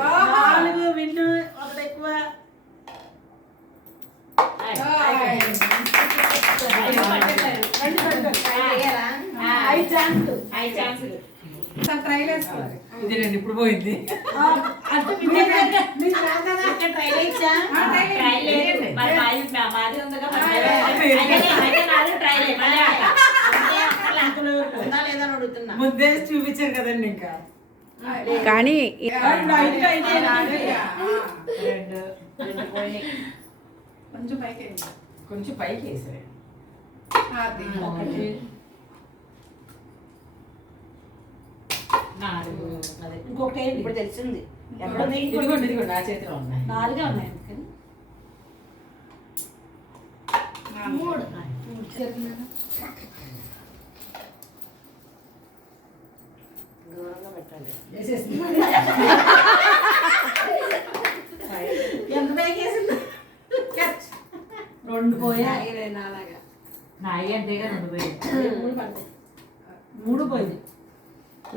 4 విన్ను, 1 ఎక్కువ. 5 ఛాన్సులు. ట్రైల్ వేసుకోవాలి. ఇది నేను ఇప్పుడు పోయింది. ముందే చూపించారు కదండి ఇంకా. కానీ కొంచెం పైకి వేసారు. ఇంకొకటి ఇప్పుడు తెలిసింది. ఇదిగోండి నా చేతిలో ఉన్నాయి. 4 ఉన్నాయి. 3 దూరంగా పెట్టండి. ఎంత పైకి వేసింది? 2 పోయా. నాయి అంతేగా 2 పోయింది. 3 పడతాయి. 3 పోయింది.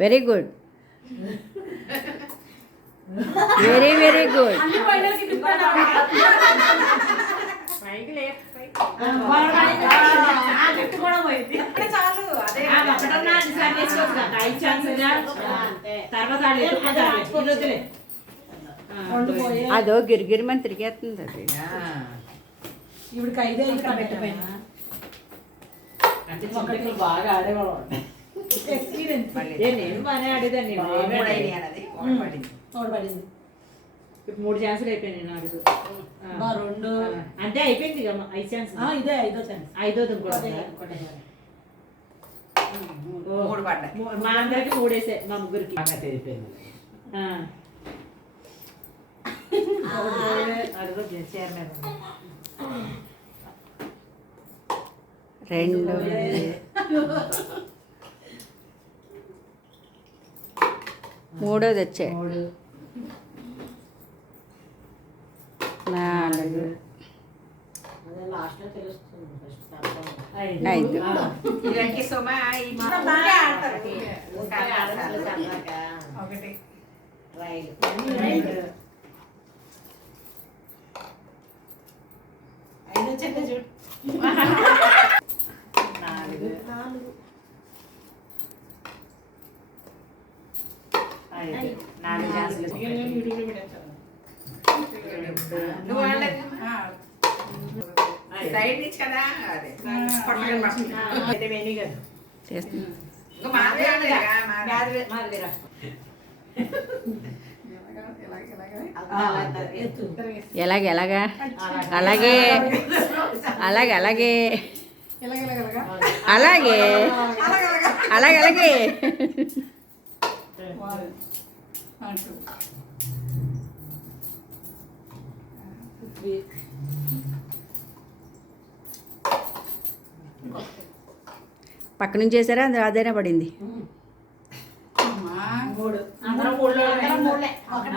Very good, very very good. అన్ని పోయినాక తిప్పాను. జట్టు కూడా పోయింది. చాలు అదే తర్వాత 2 పోయా. అదో గిరిగిరిమని తిరిగేస్తుంది అది. ఇవిడికి 5 ఇక్కడ పెట్టిపోయినా. అంటే చిన్నపిల్లలు బాగా ఆడేవాళ్ళు. ఎక్స్పీరియన్స్. నేను బాగానే ఆడేదాన్ని. తోడబడింది. ఇప్పుడు 3 ఛాన్సులు అయిపోయినాయి నాకు. 2 అంటే అయిపోయింది ఇక 5 ఛాన్స్. ఇదే 5వ ఛాన్స్. 5వ ఇంకోటి. మా అందరికి 3 వేసే, మా ముగ్గురికి అయిపోయింది. అడుగు చైర్మన్ 2 3 వచ్చాయి. 3 4 లాస్ట్ లో తెలుస్తుంది. 5 ఒకటి రైలు. 5 వచ్చింది చూడు. 4 ఛాన్సులు. నువ్వు వాళ్ళకి సైడ్ నుంచి కదా చేస్తుంది. ఎలాగే అలాగా అలాగే అలాగే అలాగే అలాగే అలాగే అలాగే పక్క నుంచి చేసారా అందులో అదైనా పడింది. అందరం 3